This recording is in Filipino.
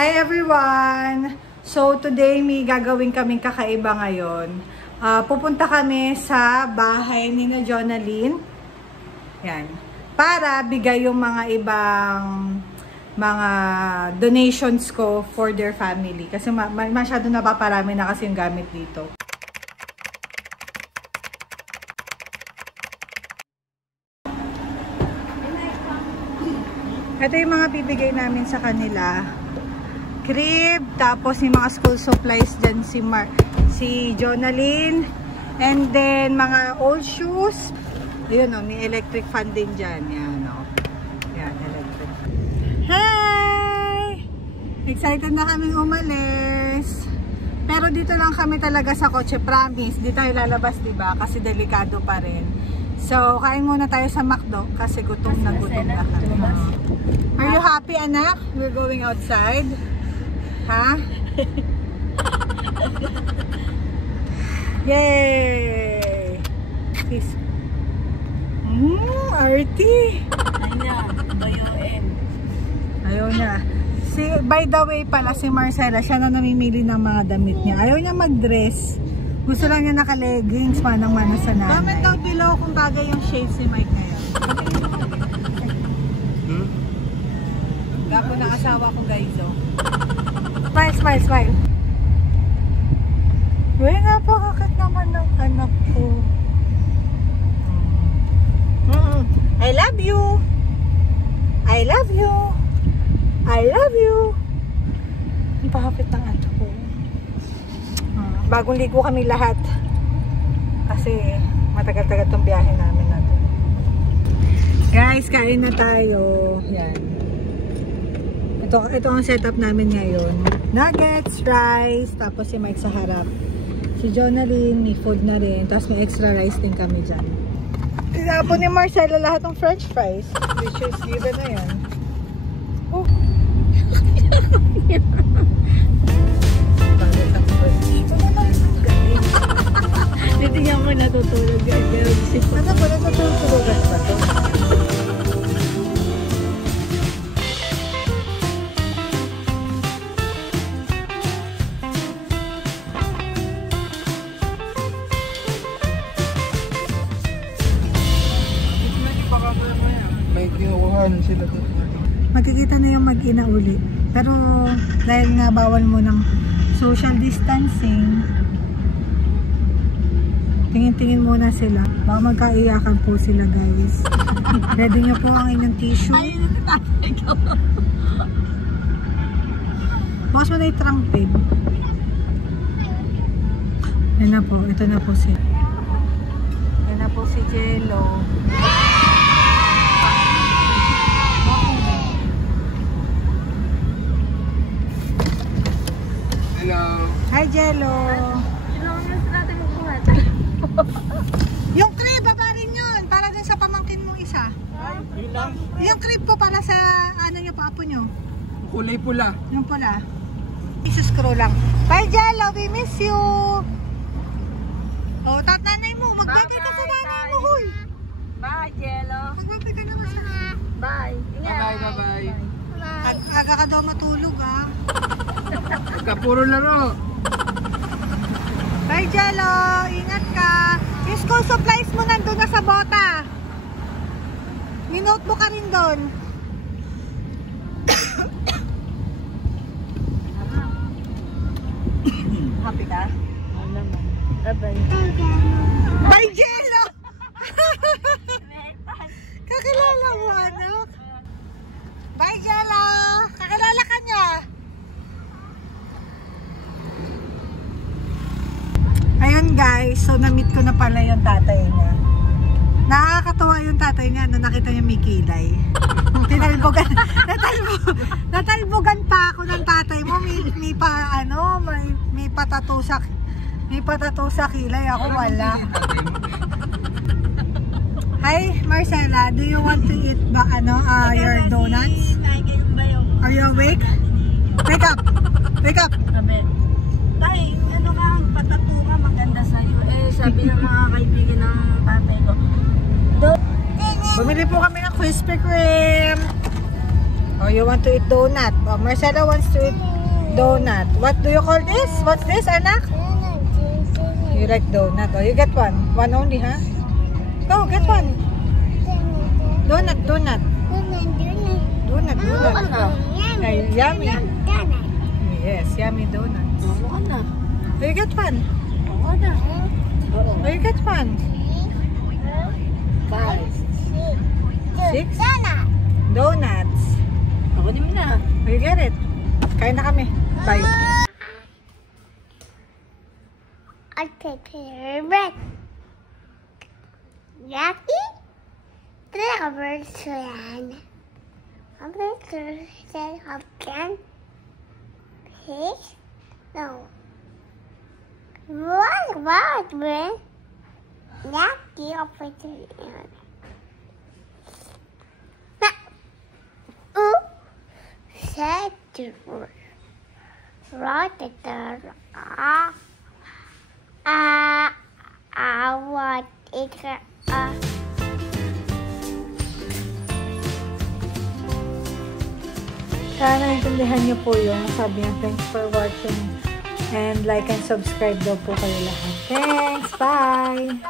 Hi everyone! So today may gagawin kaming kakaiba ngayon. Pupunta kami sa bahay ni na Jonalyn. Yan. Para bigay yung mga ibang mga donations ko for their family. Kasi masyado napaparami na kasi yung gamit dito. Ito yung mga bibigay namin sa kanila. Crib, tapos yung mga school supplies dyan si Jonalyn. And then mga old shoes. Ayun o, may electric fan din dyan. Yan o. Yan, electric. Hi! Excited na kaming umalis. Pero dito lang kami talaga sa kotse, promise. Di tayo lalabas, diba? Kasi delikado pa rin. So, kain muna tayo sa McDo kasi gutom na kami. Are you happy, anak? We're going outside? Ha? Yay! Peace. Arty! Ayaw niya. By the way pala, si Marcela, siya na namimili ng mga damit niya. Ayaw niya mag-dress. Gusto lang niya naka-leggings, manang-mana sa nanay. Comment down below kung bagay yung shave si Mike ngayon. Gapo ng asawa ko, guys. Oh. Smile, smile, smile. Uy, napakakit naman ng anak ko. I love you. I love you. I love you. Ang pakapit ng anak ko. Bagong ligo kami lahat. Kasi matagal-tagal tong biyahe namin natin. Guys, kain na tayo. Yan. Ito ang setup namin ngayon. Nuggets, rice, tapos si Mike sa harap. Si Jonalyn, may food na rin. Tapos may extra rice din kami dyan. Tinapon ni Marcela lahat ng french fries. Which is given na yan. Oh. Titingnan mo natutulog guys. Ano ba natutulog ba ito? May kinukuhan sila doon. Magkikita na yung mag-ina uli. Pero dahil nga bawal mo ng social distancing, tingin-tingin muna sila. Baka magkaiyakan po sila, guys. Ready nyo po ang inyong tissue. Ayun na tatay ko. Bukas mo na i-trumpet. Yan na po. Ito na po si yan na po si Jello. Hello. Hi, Jello. Ilang oras natin magbuhat? Yung crib, baba rin yun. Para din sa pamangkin mo isa. Yun lang. Yung crib po para sa ano nyo po, apo nyo. Kulay pula. Yung pula. Isuscroll lang. Bye, Jello. We miss you. Oh, tatanay mo. Magbabay ka sa nanay mo, huy. Bye, Jello. Magbabay ka naman sa nanay. Bye. Bye, bye, bye. Aga ka daw matulog, ha. Puro laro. Bye, Jello. Ingat ka. Yung school supplies mo nandun na sa bota. May notebook ka rin doon. Happy ka? Oo naman. Bye. Bye, Jello! Kakilala mo, anak? Bye, Jello! Kakilala ka niya? Ayun, guys. So, na-meet ko na pala yung tatay niya. Nakakatawa yung tatay niya na nakita niya may kilay. Tinalbogan. Natalbogan pa ako ng tatay mo. May patato sa kilay. Ako wala. Hi, Marcela. Do you want to eat your donuts? Are you awake? Wake up! Wake up! Sabi, tay, ano ka, patato ka, maganda sa'yo. Sabi ng mga kaibigan ng tatay ko, Bumili po kami ng Krispy Kreme. Oh, you want to eat donut. Oh, Marcelo wants to eat donut. What do you call this? What's this, anak? You like donut. Oh, you get one. One only, huh? Go, get one. Donut, donut. Donut, donut. Ay, yummy. Yes, yummy donuts. Oo na. Oh, you get one. Oo na. Oh, you get one. 5. 6 donuts. Ako din mo na. Oh, you get it. Kain na kami. Bye. I'll take your bread. Yaki? Trevor Swan. I'm going to say again. Fish? No. What, man? Yaki over there. Said to right there. I want it. Sana naintindihan niyo po yung sabi niya. Thanks for watching. And like and subscribe daw po kayo lahat. Thanks! Bye!